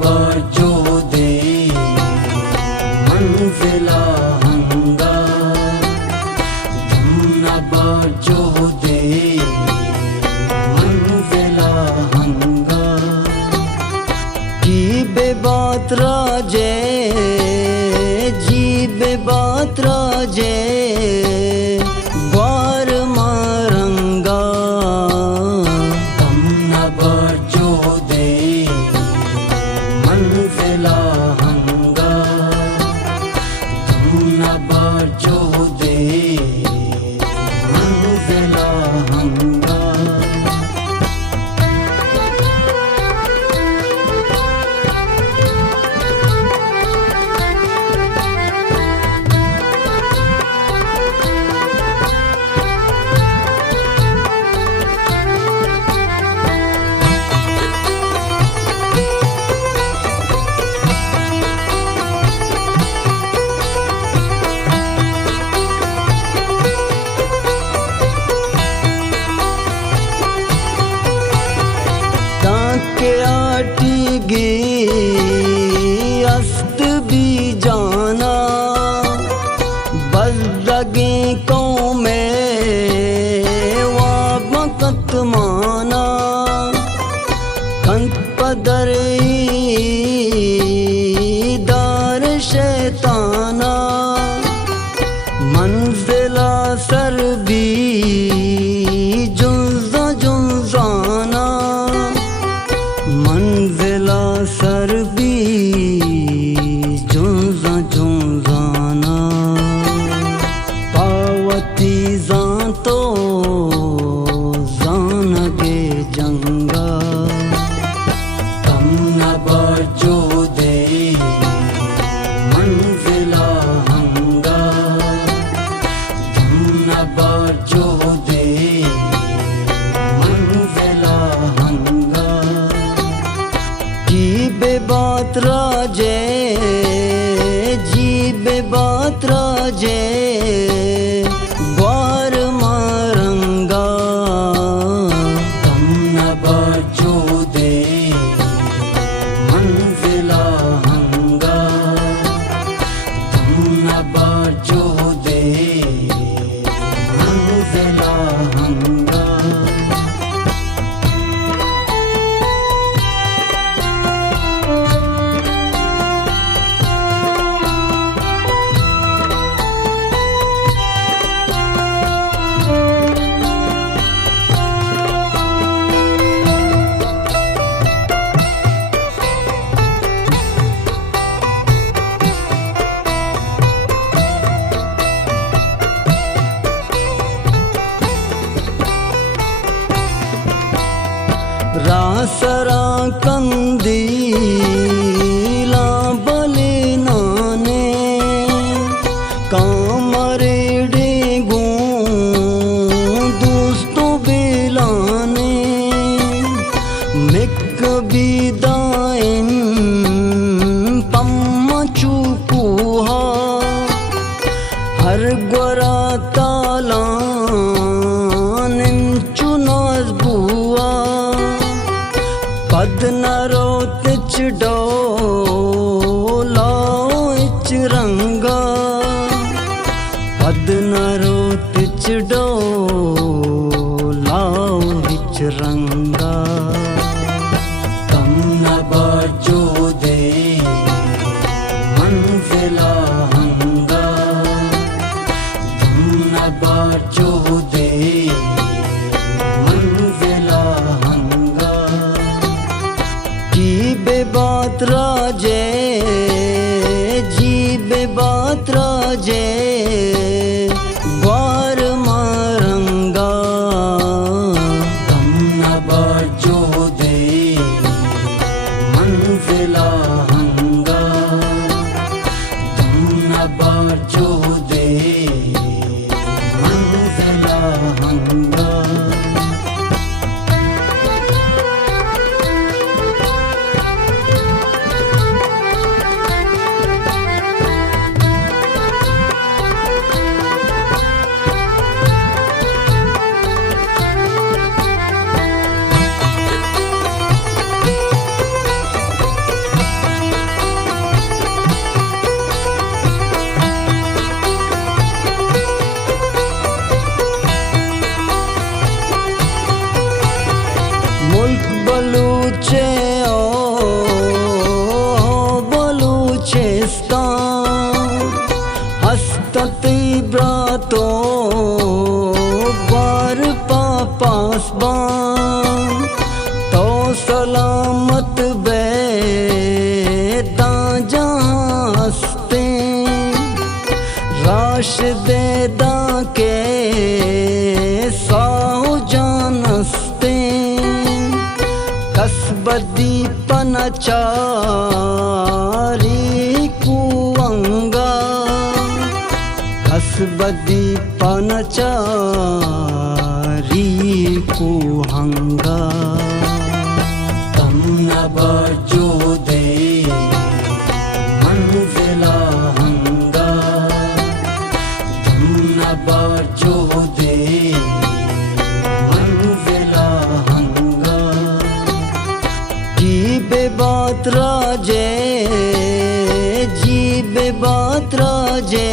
बाजो दे मंजिला हंगा, धम न बाजो दे मंजिला हंगा। की बेबात राजे जी बेबात राजे ग्वार मारंगा, धम न बाजो दे मंजिला हंगा, धम न बाजो दे मंजिला हंगा। के आटीगी अस्त भी जाना, बज़दगे कौमें वाबकत माना, खंत पदरी दार शैताना, मंजिला सर भी जुज़ा जुज़ाना, मंजिला सर भी जुज़ा जुज़ाना। पावती जान तो जानगे जंगा, तम न बाजो दे मंजिला हंगा, तम न बाजो दे मंजिला हंगा। जी बेबात राजे जी बेबात राजे ग्वार मारंगा, धम न बाजो दे मंजिला हंगा, धम न बाजो दे मंजिला हंगा। रासरा कंदीला बले नाने, कामरे डेगो दोस्तों बेलाने, मिक बिदाइन पम्मा चुपुहा, हर ग्वरा ताला निंचुनाज बुआ, पद न रोतिच डोलाओ इच रंगा, पद न रोतिच डोलाओ इच रंगा। तम न बाजो दे मंजिला हंगा, तम न बाजो दे मंजिला हंगा। की बेबात राजे जी बेबात राजे ग्वार मारंगा, धम न बाजो दे मंजिला हंगा, धम न बाजो दे मंजिला हंगा। सलामत बेदा जास्ते राशिदेदा के साहु जानस्ते कसबदी पनचारी कुअंगा कसबदी पनचारी कुहंगा तम न बजो दे मंजिला हंगा तम न बजो दे मंजिला हंगा जी बेबात राजे जी बेबात राजे